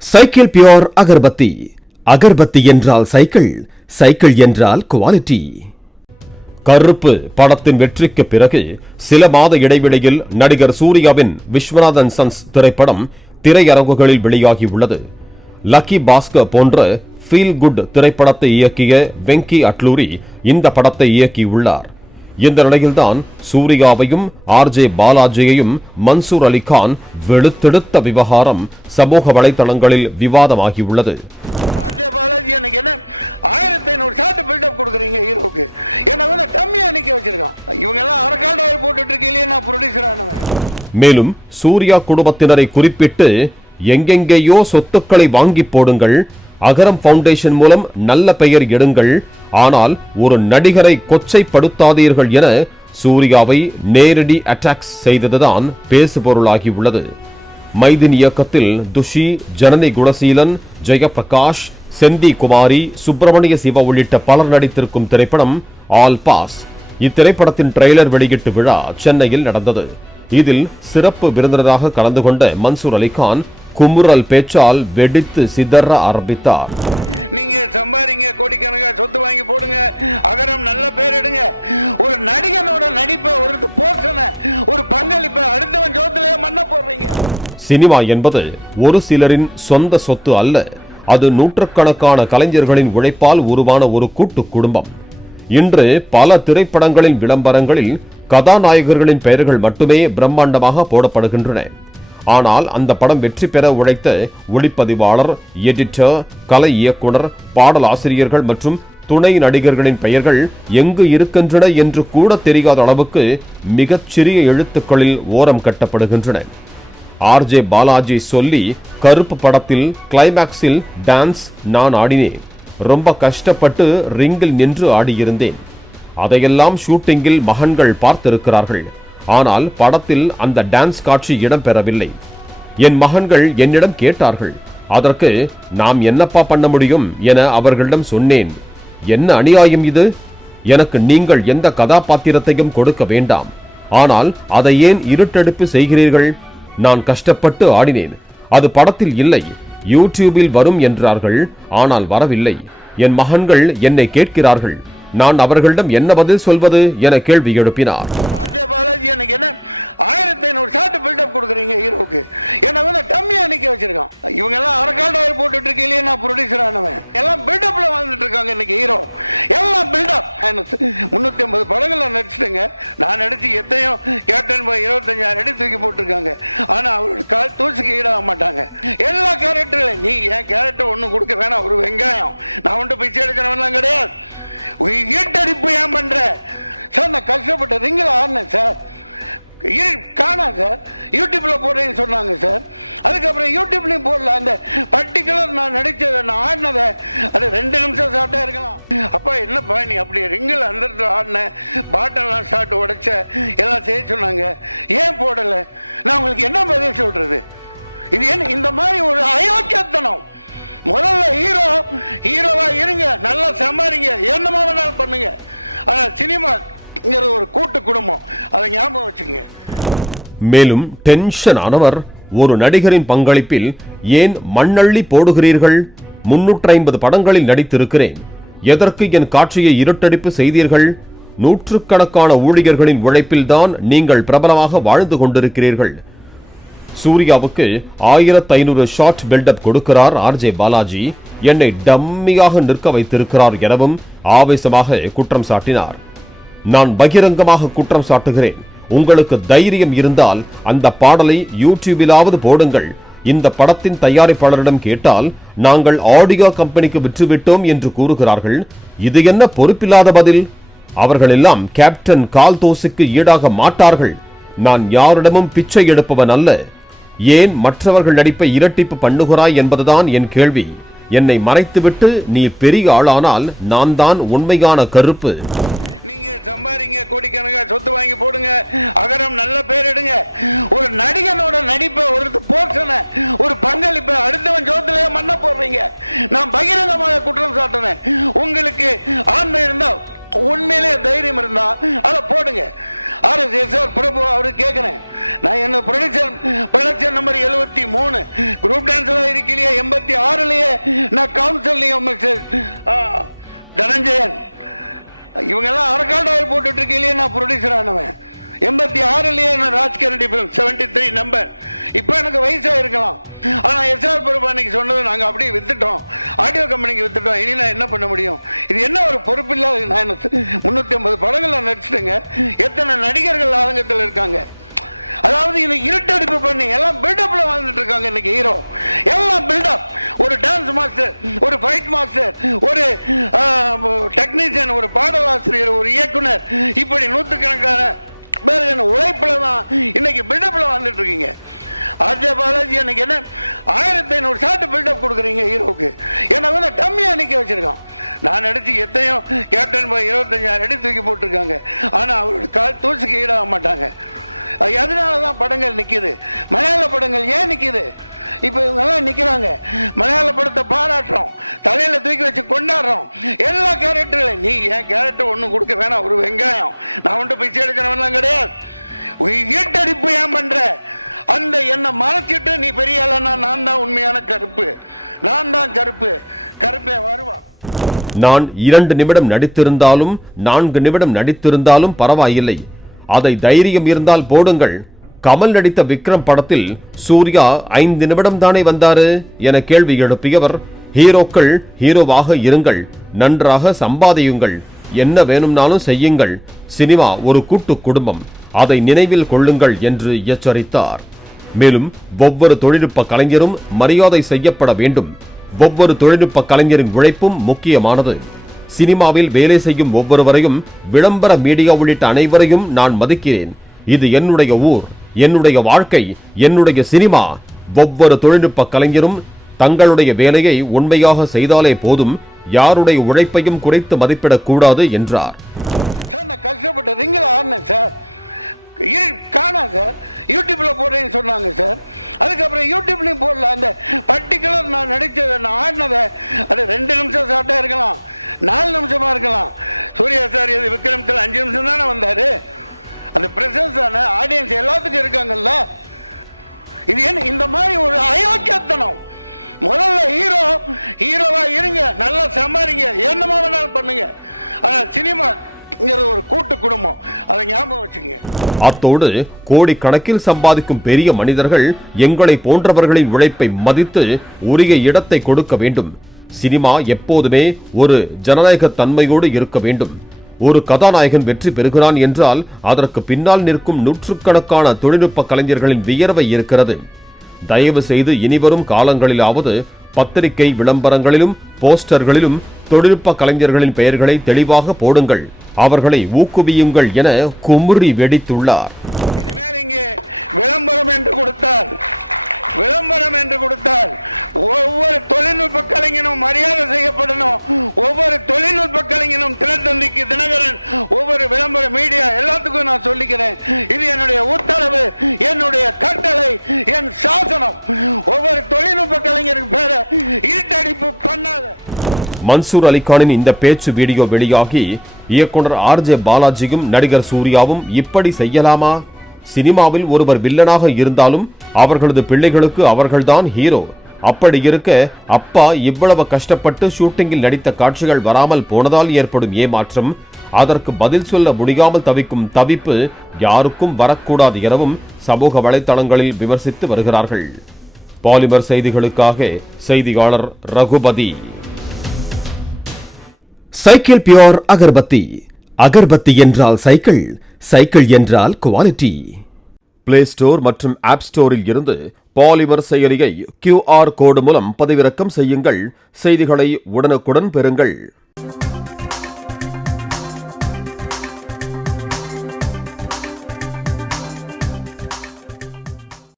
Cycle pure agarbatti. Agarbatti என்றால் Cycle, Cycle என்றால் quality. கருப்பு படத்தின் வெற்றிக்கு பிறகு சில மாத இடைவெளியில் நடிகர் சூர்யாவின் விஸ்வநாதன் சன்ஸ் திரைப்படம் திரையரங்குகளில் வெளியாகியுள்ளது. லக்கி பாஸ்கர் போன்ற ஃபீல் குட் திரைப்படத்தை இயக்கிய வெங்கி அட்லூரி இந்த படத்தை இயக்கியுள்ளார். இந்த நிலையில்தான் சூர்யாவையும் ஆர்ஜே பாலாஜியையும் மன்சூர் அலிகான் வெளுத்தெடுத்த விவகாரம் சமூக வலைதளங்களில் விவாதமாகியுள்ளது. பாலாஜி எனக்கு என்ன 1500 ஷாட் பில்டப் கொடுக்குறீங்க ஹீரோக்கு, என்ன வந்து டம்மியா நிக்க வச்சிருக்கான். இவங்க எல்லாம் அரக்கால் டயர் போட்டுட்டு இருக்கீங்களே, நான் ப்ரொடியூசர் ஆனவன். மேலும் சூர்யா குடும்பத்தினரை குறிப்பிட்டு எங்கெங்கேயோ சொத்துக்களை வாங்கி போடுங்கள், அகரம் பவுண்டேஷன் மூலம் நல்ல பெயர் எடுங்கள், ஆனால் ஒரு நடிகரை கொச்சைப்படுத்தாதீர்கள் என சூர்யாவை நேரடி அட்டாக்ஸ் செய்ததுதான் பேசுபொருளாகியுள்ளது. மைதின் இயக்கத்தில் துஷி, ஜனனி குணசீலன், ஜெயபிரகாஷ், செந்தி குமாரி, சுப்பிரமணிய சிவா உள்ளிட்ட பலர் நடித்திருக்கும் திரைப்படம் ஆல் பாஸ். இத்திரைப்படத்தின் ட்ரெய்லர் வெளியீட்டு விழா சென்னையில் நடந்தது. இதில் சிறப்பு விருந்தினராக கலந்து கொண்ட மன்சூர் அலிகான் குமுறல் பேச்சால் வெடித்து சிதற ஆரம்பித்தார். நீங்க சம்பாதிங்க, கோடிக்கணக்கா சொத்து வாங்கி போடுங்க, அகரம் நல்ல பேர் எடுங்க, ஒரு நடிகனோட நடிப்பை, ஒரு போர்ஷனை, ஒரு பங்களிப்பை அடுத்தவன் சோத்திலே மண்ண போடுறீங்க. சினிமா என்பது ஒரு சிலரின் சொந்த சொத்து அல்ல, அது நூற்றுக்கணக்கான கலைஞர்களின் உழைப்பால் உருவான ஒரு கூட்டு குடும்பம். இன்று பல திரைப்படங்களின் விளம்பரங்களில் கதாநாயகர்களின் பெயர்கள் மட்டுமே பிரம்மாண்டமாக போடப்படுகின்றன. ஆனால் அந்த படம் வெற்றி பெற உழைத்த ஒளிப்பதிவாளர், எடிட்டர், கலை இயக்குனர், பாடலாசிரியர்கள் மற்றும் துணை நடிகர்களின் பெயர்கள் எங்கு இருக்கின்றன என்று கூட தெரியாத அளவுக்கு மிகச்சிறிய எழுத்துக்களில் ஓரம் கட்டப்படுகின்றன. ஆர்ஜே பாலாஜி சொல்லி கருப்பு படத்தில் கிளைமேக்ஸில் டான்ஸ் நான் ஆடினேன், ரொம்ப கஷ்டப்பட்டு ரிங்கில் நின்று ஆடியிருந்தேன், அதையெல்லாம் ஷூட்டிங்கில் மகன்கள் பார்த்திருக்கிறார்கள். ஆனால் படத்தில் அந்த டான்ஸ் காட்சி இடம்பெறவில்லை. என் மகன்கள் என்னிடம் கேட்டார்கள், அதற்கு நாம் என்னப்பா பண்ண முடியும் என அவர்களிடம் சொன்னேன். என்ன அநியாயம் இது, எனக்கு நீங்கள் எந்த கதாபாத்திரத்தையும் கொடுக்க வேண்டாம், ஆனால் அதை ஏன் இருட்டெடுப்பு செய்கிறீர்கள்? நான் கஷ்டப்பட்டு ஆடினேன், அது படத்தில் இல்லை, யூடியூபில் வரும் என்றார்கள், ஆனால் வரவில்லை. என் மகன்கள் என்னை கேட்கிறார்கள், நான் அவர்களிடம் என்ன பதில் சொல்வது என கேள்வி எழுப்பினார். பாலாஜி எனக்கு என்ன 1500 ஷாட் பில்டப் கொடுக்குறீங்க ஹீரோக்கு, என்ன வந்து டம்மியா நிக்க வச்சிருக்கான். இவங்க எல்லாம் அரக்கால் டயர் போட்டுட்டு இருக்கீங்களே, நான் ப்ரொடியூசர் ஆனவன். எல்லாம் பில்டப்ல வாழ்ந்துட்டு இருக்காங்க இன்னைக்கு ஹீரோ, எல்லாம் பில்டப். 350 படங்கள்ல நடிச்சுட்டுங்க, நான் நடிச்சு எத்தையும் கேப்டன் 25,000 அடி தூக்கி போட்டிருக்காங்க. ஆனா அவரோட கால் தூசுக்கு ஈடாக மாட்டாங்க. எல்லா கேரக்டர்லையும் நீ என் கேரக்டர் ஒண்ணு கொடுக்க வேணாம், ஒரு வெங்காயம், நான் ஒன்று பிச்சை எடுக்கிறவன் கிடையாது. ஈட்டடிப்பு ஏன் பண்ற சார்? நான் கஷ்டப்பட்ட ரிங்கில் ஆடினேன் சார், காணா சார், யூடியூப்ல போடுறேன்னு சொன்னாங்க சார். அதுக்கப்புறம் யூடியூப்லயும் போடல, அந்த பர்டிகுலர் நான் நடிச்சதை, நான் ஆடினதை, அது 2 நிமிஷம் ஷார்ட்டா இருக்கலாம். அப்பா என்னப்பா நீ அப்படி ரிங்கில் அந்த இடத்துல ஆடின, பாட்டெல்லாம் ஷார்ட் உடைச்ச, எல்லாம் செய்ய சொன்னாங்க, ஏன் போடல? நான் உங்களுக்கு என்ன பதில் சொல்றது? இது என்ன இந்த மாதிரி ஒரு அயோக்கியத்தனம்? முதல்ல ஹீரோவா இருங்க, நல்லா சம்பாதிங்க, என்னமா வேணாலும் பண்ணுங்க. ஆனா சினிமா ஒரு கூட்டு குடும்பம், அதை ஞாபகம் வச்சுங்க. மேலும் டென்ஷன் ஆனவர், ஒரு நடிகரின் பங்களிப்பில் ஏன் மண்ணள்ளி போடுகிறீர்கள்? 350 படங்களில் நடித்திருக்கிறேன், எதற்கு என் காட்சியை இருட்டடிப்பு செய்தீர்கள்? நூற்றுக்கணக்கான ஊழியர்களின் உழைப்பில்தான் நீங்கள் பிரபலமாக வாழ்ந்து கொண்டிருக்கிறீர்கள். சூர்யாவுக்கு 1500 ஷார்ட் பில்டப் கொடுக்கிறார் ஆர்ஜே பாலாஜி, என்னை டம்மியாக நிற்க வைத்திருக்கிறார் எனவும் ஆவேசமாக குற்றம் சாட்டினார். நான் பகிரங்கமாக குற்றம் சாட்டுகிறேன், உங்களுக்கு தைரியம் இருந்தால் அந்த பாடலை யூடியூபிலாவது போடுங்கள். இந்த படத்தின் தயாரிப்பாளரிடம் கேட்டால் நாங்கள் ஆடியோ கம்பெனிக்கு விற்றுவிட்டோம் என்று கூறுகிறார்கள். இது என்ன பொறுப்பில்லாத பதில்? அவர்கள் எல்லாம் கேப்டன் கால்தோஸுக்கு ஈடாக மாட்டார்கள். நான் யாரிடமும் பிச்சை எடுப்பவன் அல்ல. ஏன் மற்றவர்கள் நடிப்பை இரட்டிப்பு பண்ணுகிறாய் என்பதுதான் என் கேள்வி. என்னை மறைத்துவிட்டு நீ பெரிய ஆளானால் நான் தான் உண்மையான கருப்பு. நீங்க சம்பாதிங்க, கோடிக்கணக்கா சொத்து வாங்கி போடுங்க, அகரம் நல்ல பேர் எடுங்க, ஒரு நடிகனோட நடிப்பை, ஒரு போர்ஷனை, ஒரு பங்களிப்பை அடுத்தவன் சோத்திலே மண்ண போடுறீங்க. நான் பகிரங்கமாக குற்றம் சாட்டினேன். உங்களுக்கு ஆண்மை இருந்தா, உண்மையிலே தைரியம் இருந்தா அதை போடுங்க. பிரபு அவரு கேட்கிறேன், நான் என்ன ப்ரொடக்ஷன் நம்பர் 73 குரூப் டான்ஸ்ல இருக்கலையே 86லயே நான் கவுன்சிலிங் மிஸ்டர் தனஞ்சயன் இவங்க எல்லாம் அரக்காண்டாய் போட்டுட்டு இருக்கலையே நான் ப்ரொடியூசர் ஆனவன் 86லயே நான் ராஜ்கரடி 73 நம்பர். இப்ப எனக்கு வயசா இருக்கலாம், ஆனா எஸ்ஆர் பிரபு அன்னைக்கு சொன்னது நாங்க அப்படியே வித்துட்டோம், ஆடியோ கம்பெனிக்கு வித்துட்டோம். இனி நான் என்ன பண்ண முடியும்? இது என்ன ஒரு பொறுப்பு இல்லாத. நான் 350 படங்கள் நடிச்சிட்டேங்க. எத்தனை நடிகர்கள் அரங்கத்தில் இருக்காங்க. அதாவது இது இருட்டடிப்பு பண்ணி எல்லாம் பில்டப்ல வாழ்ந்துட்டு இருக்காங்க இன்னைக்கு ஹீரோ. எல்லாம் பில்டப். ஒரு டான்ஸ் மாஸ்டர், ஒரு ஃபைட் மாஸ்டர், ஒரு டெக்னீஷியன், ஒரு பாடலாசிரியர், ஒரு இயக்குனர், இப்படி நூற்றுக்கணக்கான பேர் உழைப்புல தான் இன்னைக்கு பில்டப்ல வந்துட்டு இருக்கீங்க. ஆர்ஜே பாலாஜி அன்னைக்கு என்ன 1500 ஷாட் பில்டப் கொடுக்குறீங்க ஹீரோக்கு. என்ன வந்து டம்மியா நிக்க வச்சிருக்கான். நான் நடிச்சு எத்தனையோ கேப்டன் 25,000 அடி தூக்கி போட்டிருக்காங்க. ஆனா அவரோட கால் தூசுக்கு ஈடாக மாட்டாங்க. அதனாலதான் படங்கள் நிக்குது. மலையாள படங்கள் ஏன் நிக்குது? இப்ப இவங்க எல்லாம் நிக்கிறாங்க, மலையாள படத்தை பாராட்டுறோம், தலையில தூக்கி வச்சு கொண்டாடுறோம். எல்லா கேரக்டர்களும் நீ என் கேரக்டர் ஒண்ணு கொடுக்க வேணாம், ஒரு வெங்காயம், நான் ஒன்று பிச்சை எடுக்கிறவன் கிடையாது. ஈட்டடிப்பு ஏன் பண்ற? அந்த என்ன மறைச்சிட்டு நீ பெரிய ஆளனா நான் தான் உண்மையான கருப்பு, நான் தான் கருப்பு, கருப்பே வருவான். நான் 2 நிமிடம் நடித்திருந்தாலும் 4 நிமிடம் நடித்திருந்தாலும் பரவாயில்லை, அதை தைரியம் இருந்தால் போடுங்கள். கமல் நடித்த விக்ரம் படத்தில் சூர்யா 5 நிமிடம் தானே வந்தாரு என கேள்வி எழுப்பியவர், ஹீரோக்கள் ஹீரோவாக இருங்கள், நன்றாக சம்பாதியுங்கள், என்ன வேணும்னாலும் செய்யுங்கள், சினிமா ஒரு கூட்டு குடும்பம், அதை நினைவில் கொள்ளுங்கள் என்று எச்சரித்தார். மேலும் ஒவ்வொரு தொழில்நுட்ப கலைஞரும் மரியாதை செய்யப்பட வேண்டும், ஒவ்வொரு தொழில்நுட்ப கலைஞரின் உழைப்பும் முக்கியமானது, சினிமாவில் வேலை செய்யும் ஒவ்வொருவரையும், விளம்பர மீடியா உள்ளிட்ட அனைவரையும் நான் மதிக்கிறேன், இது என்னுடைய ஊர், என்னுடைய வாழ்க்கை, என்னுடைய சினிமா, ஒவ்வொரு தொழில்நுட்ப கலைஞரும் தங்களுடைய வேலையை உண்மையாக செய்தாலே போதும், யாருடைய உழைப்பையும் குறைத்து மதிப்பிடக் கூடாது என்றார். கஷ்டப்பட்டது சார், காணா சார், யூடியூப்ல போடுறேன்னு சொன்னாங்க சார். அதுக்கப்புறம் யூடியூப்லயும் போடல. அந்த பர்டிகுலர் நான் நடிச்சதை, நான் ஆடினதை, அது 2 நிமிஷம் ஷார்ட்டா இருக்கலாம், 4 நிமிஷமா இருக்கலாம். சூர்யா சார் இது விக்ரமத்தில் 5 நிமிஷம் தானே வந்தாரு. அந்த பிரசன்ஸ் தானே, ஆடியன்ஸ் எல்லாத்துக்கும் இருக்காங்கல்ல. இது என்ன இந்த மாதிரி ஒரு அயோக்கியத்தனம்? முதல்ல ஹீரோவா இருங்க, நல்லா சம்பாதிங்க, என்னமா வேணாலும் பண்ணுங்க. ஆனா சினிமா ஒரு கூட்டு குடும்பம், அதை ஞாபகம் வச்சுங்க. அத்தோடு கோடிக்கணக்கில் சம்பாதிக்கும் பெரிய மனிதர்கள் எங்களை போன்றவர்களின் உழைப்பை மதித்து உரிய இடத்தை கொடுக்க வேண்டும். சினிமா எப்போதுமே ஒரு ஜனநாயக தன்மையோடு இருக்க வேண்டும். ஒரு கதாநாயகன் வெற்றி பெறுகிறான் என்றால் அதற்கு பின்னால் நிற்கும் நூற்றுக்கணக்கான தொழில்நுட்ப கலைஞர்களின் வியர்வை இருக்கிறது. தயவு செய்து இனிவரும் காலங்களிலாவது பத்திரிகை விளம்பரங்களிலும் போஸ்டர்களிலும் தொழில்நுட்ப கலைஞர்களின் பெயர்களை தெளிவாக போடுங்கள், அவர்களை ஊக்குவியுங்கள் என குமுறி வெடித்துள்ளார். இனிமேல் இங்கே விளம்பரம் என்று கொடுத்தால் ஒவ்வொரு தொழில்நுட்ப கலைஞனும் மரியாதை செய்யப்படணும். ஒவ்வொரு தொழில்நுட்ப கலைஞனும் தினத்தந்திக்கு, தினகரன், ஒவ்வொரு விளம்பர மீடியா எல்லாத்துக்கும் நான் சொல்லிக்கிறேன், இது என்னுடைய உத்தரவு, என்னுடைய கட்டளை, என் சாசனம். ஒவ்வொரு தொழில்நுட்ப கலைஞருக்கு பேர இருட்டடிப்பு பண்ணாத. மன்சூர் அலிகானின் இந்த பேச்சு வீடியோ வெளியாகி இயக்குனர் ஆர்ஜே பாலாஜியும் நடிகர் சூர்யாவும் இப்படி செய்யலாமா? சினிமாவில் ஒருவர் வில்லனாக இருந்தாலும் அவர்களது பிள்ளைகளுக்கு அவர்கள்தான் ஹீரோ. அப்படி இருக்க அப்பா இவ்வளவு கஷ்டப்பட்டு ஷூட்டிங்கில் நடித்த காட்சிகள் வராமல் போனதால் ஏற்படும் ஏமாற்றம், அதற்கு பதில் சொல்ல முடியாமல் தவிக்கும் தவிப்பு யாருக்கும் வரக்கூடாது எனவும் சமூக வலைதளங்களில் விமர்சித்து வருகிறார்கள். பாலிமர் செய்திகளுக்காக செய்தியாளர் ரகுபதி. Cycle pure agarbatti. அகர்பத்தி என்றால் சைக்கிள், சைக்கிள் என்றால் குவாலிட்டி. பிளே ஸ்டோர் மற்றும் ஆப் ஸ்டோரில் இருந்து பாலிமர் செயலியை QR கோடு மூலம் பதிவிறக்கம் செய்யுங்கள். செய்திகளை உடனுக்குடன் பெறுங்கள்.